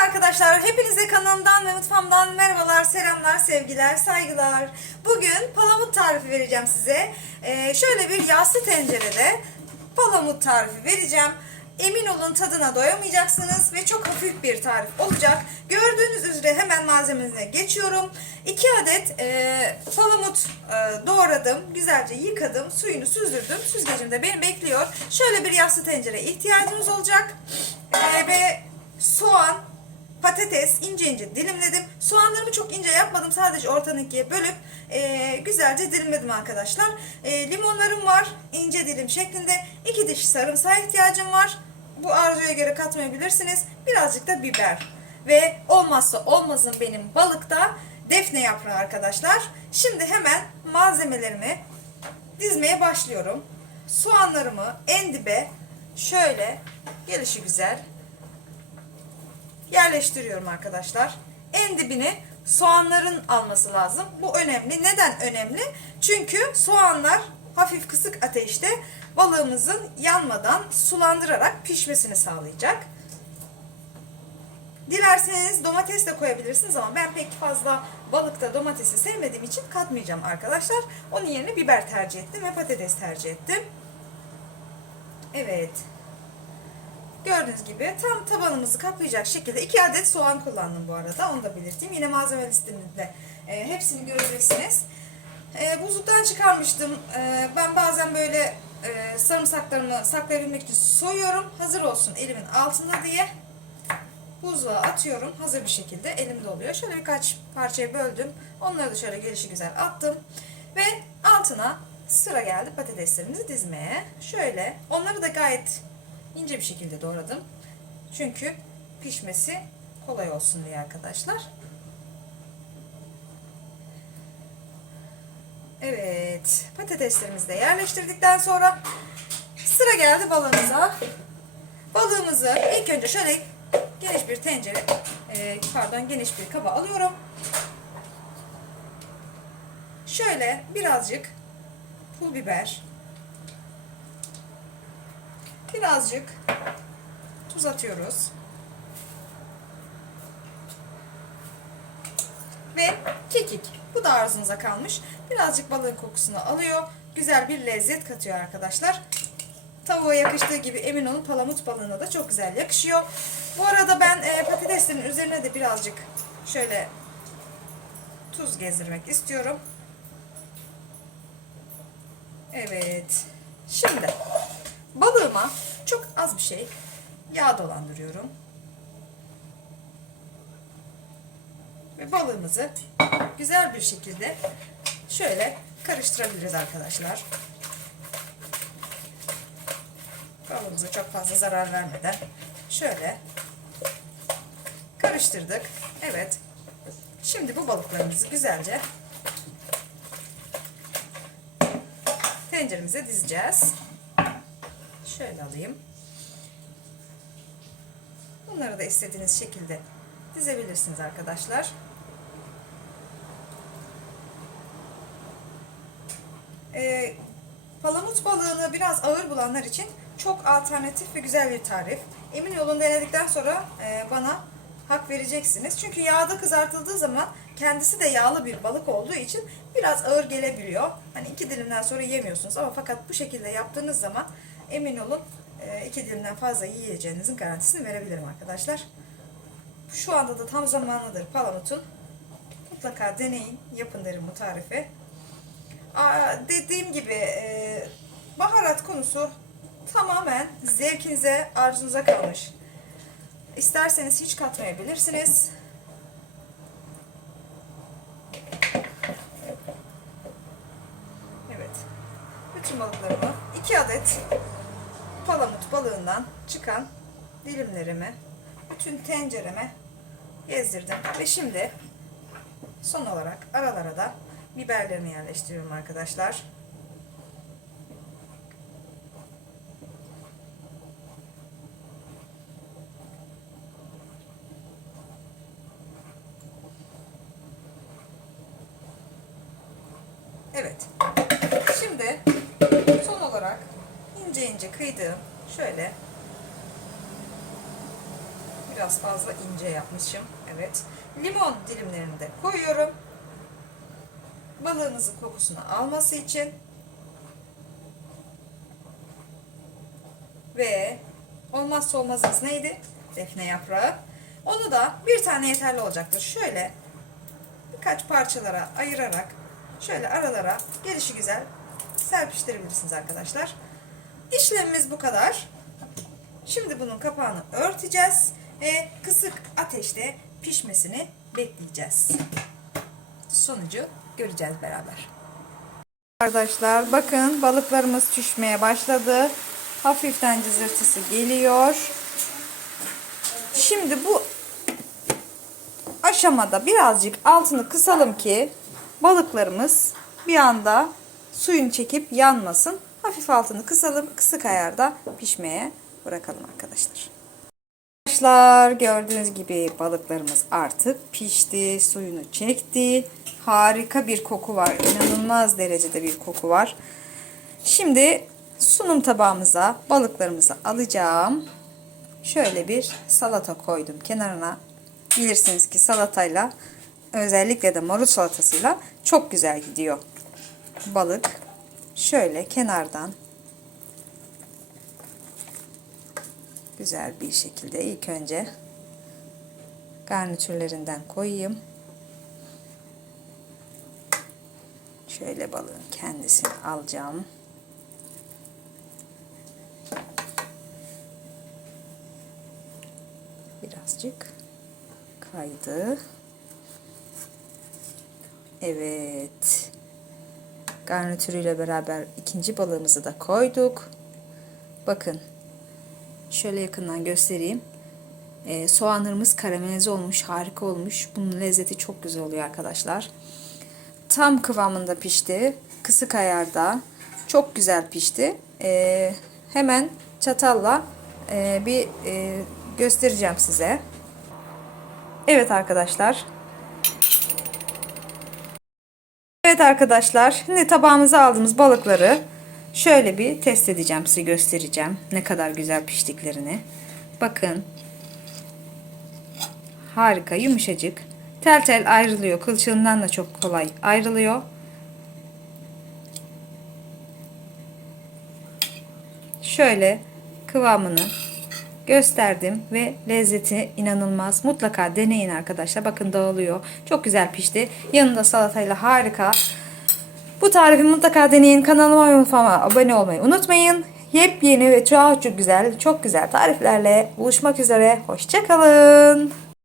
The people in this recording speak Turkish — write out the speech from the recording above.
arkadaşlar, hepinize kanalımdan ve mutfağımdan merhabalar, selamlar, sevgiler, saygılar. Bugün palamut tarifi vereceğim size. Ee, şöyle bir yassı tencerede palamut tarifi vereceğim. Emin olun tadına doyamayacaksınız ve çok hafif bir tarif olacak. Gördüğünüz üzere hemen malzememize geçiyorum. 2 adet e, palamut e, doğradım, güzelce yıkadım, suyunu süzdürdüm. Süzgecim de beni bekliyor. Şöyle bir yassı tencere ihtiyacımız olacak. E, ve soğan, patates ince ince dilimledim. Soğanlarımı çok ince yapmadım. Sadece ortadan ikiye bölüp e, güzelce dilimledim arkadaşlar. E, limonlarım var. ince dilim şeklinde. İki diş sarımsağa ihtiyacım var. Bu arzuya göre katmayabilirsiniz. Birazcık da biber. Ve olmazsa olmazım benim balıkta defne yaprağı arkadaşlar. Şimdi hemen malzemelerimi dizmeye başlıyorum. Soğanlarımı en dibe şöyle gelişi güzel yerleştiriyorum arkadaşlar. En dibini soğanların alması lazım. Bu önemli. Neden önemli? Çünkü soğanlar hafif kısık ateşte balığımızın yanmadan sulandırarak pişmesini sağlayacak. Dilerseniz domates de koyabilirsiniz ama ben pek fazla balıkta domatesi sevmediğim için katmayacağım arkadaşlar. Onun yerine biber tercih ettim ve patates tercih ettim. Evet. Gördüğünüz gibi tam tabanımızı kaplayacak şekilde 2 adet soğan kullandım bu arada. Onu da belirteyim. Yine malzeme listemizde e, hepsini göreceksiniz. E, buzluktan çıkarmıştım. E, ben bazen böyle e, sarımsaklarımı saklayabilmek için soyuyorum. Hazır olsun elimin altında diye. Buzluğa atıyorum. Hazır bir şekilde elimde oluyor. Şöyle birkaç parçaya böldüm. Onları da şöyle gelişi güzel attım. Ve altına sıra geldi patateslerimizi dizmeye. Şöyle onları da gayet ince bir şekilde doğradım. Çünkü pişmesi kolay olsun diye arkadaşlar. Evet, patateslerimizi de yerleştirdikten sonra sıra geldi balığımıza. Balığımızı ilk önce şöyle geniş bir tencere, e, pardon geniş bir kaba alıyorum. Şöyle birazcık pul biber, birazcık tuz atıyoruz. Ve kekik. Bu da arzunuza kalmış. Birazcık balığın kokusunu alıyor. Güzel bir lezzet katıyor arkadaşlar. Tavuğa yakıştığı gibi emin olun palamut balığına da çok güzel yakışıyor. Bu arada ben e, patateslerin üzerine de birazcık şöyle tuz gezdirmek istiyorum. Evet. Şimdi balığıma çok az bir şey yağ dolandırıyorum. Ve balığımızı güzel bir şekilde şöyle karıştırabiliriz arkadaşlar. Balığımıza çok fazla zarar vermeden şöyle karıştırdık. Evet. Şimdi bu balıklarımızı güzelce tenceremize dizeceğiz. Şöyle alayım. Bunları da istediğiniz şekilde dizebilirsiniz arkadaşlar. Ee, palamut balığını biraz ağır bulanlar için çok alternatif ve güzel bir tarif. Emin olun denedikten sonra e, bana hak vereceksiniz. Çünkü yağda kızartıldığı zaman kendisi de yağlı bir balık olduğu için biraz ağır gelebiliyor. Hani iki dilimden sonra yemiyorsunuz ama fakat bu şekilde yaptığınız zaman emin olun e, iki dilimden fazla yiyeceğinizin garantisini verebilirim arkadaşlar. Şu anda da tam zamanlıdır palamutun. Mutlaka deneyin, yapın derim bu tarifi. Aa, dediğim gibi e, baharat konusu tamamen zevkinize, arzunuza kalmış. İsterseniz hiç katmayabilirsiniz. Evet. Bütün balıklarımı 2 adet palamut balığından çıkan dilimlerimi bütün tencereme gezdirdim. Ve şimdi son olarak aralara da biberlerimi yerleştiriyorum arkadaşlar. Evet. Şimdi ince ince kıydığım şöyle Biraz fazla ince yapmışım. Evet. Limon dilimlerini de koyuyorum. Balığınızın kokusunu alması için. Ve olmazsa olmazımız neydi? Defne yaprağı. Onu da bir tane yeterli olacaktır. Şöyle birkaç parçalara ayırarak şöyle aralara gelişi güzel serpiştirebilirsiniz arkadaşlar. İşlemimiz bu kadar. Şimdi bunun kapağını örteceğiz ve kısık ateşte pişmesini bekleyeceğiz. Sonucu göreceğiz beraber. Arkadaşlar bakın balıklarımız pişmeye başladı. Hafiften cızırtısı geliyor. Şimdi bu aşamada birazcık altını kısalım ki balıklarımız bir anda suyunu çekip yanmasın. Hafif altını kısalım, kısık ayarda pişmeye bırakalım arkadaşlar. Arkadaşlar gördüğünüz gibi balıklarımız artık pişti, suyunu çekti. Harika bir koku var, inanılmaz derecede bir koku var. Şimdi sunum tabağımıza balıklarımızı alacağım. Şöyle bir salata koydum kenarına. Bilirsiniz ki salatayla özellikle de marul salatasıyla çok güzel gidiyor. Balık şöyle kenardan güzel bir şekilde ilk önce garnitürlerinden koyayım. Şöyle balığın kendisini alacağım. Birazcık kaydı. Evet. Garnitürüyle beraber ikinci balığımızı da koyduk. Bakın. Şöyle yakından göstereyim. Ee, soğanlarımız karamelize olmuş. Harika olmuş. Bunun lezzeti çok güzel oluyor arkadaşlar. Tam kıvamında pişti. Kısık ayarda. Çok güzel pişti. Ee, hemen çatalla e, bir e, göstereceğim size. Evet arkadaşlar. Evet arkadaşlar. Şimdi tabağımıza aldığımız balıkları şöyle bir test edeceğim. Size göstereceğim. Ne kadar güzel piştiklerini. Bakın. Harika yumuşacık. Tel tel ayrılıyor. Kılçığından da çok kolay ayrılıyor. Şöyle kıvamını gösterdim ve lezzeti inanılmaz. Mutlaka deneyin arkadaşlar. Bakın dağılıyor. Çok güzel pişti. Yanında salatayla harika. Bu tarifi mutlaka deneyin. Kanalıma abone olmayı unutmayın. Yepyeni ve çok çok güzel, çok güzel tariflerle buluşmak üzere. Hoşçakalın.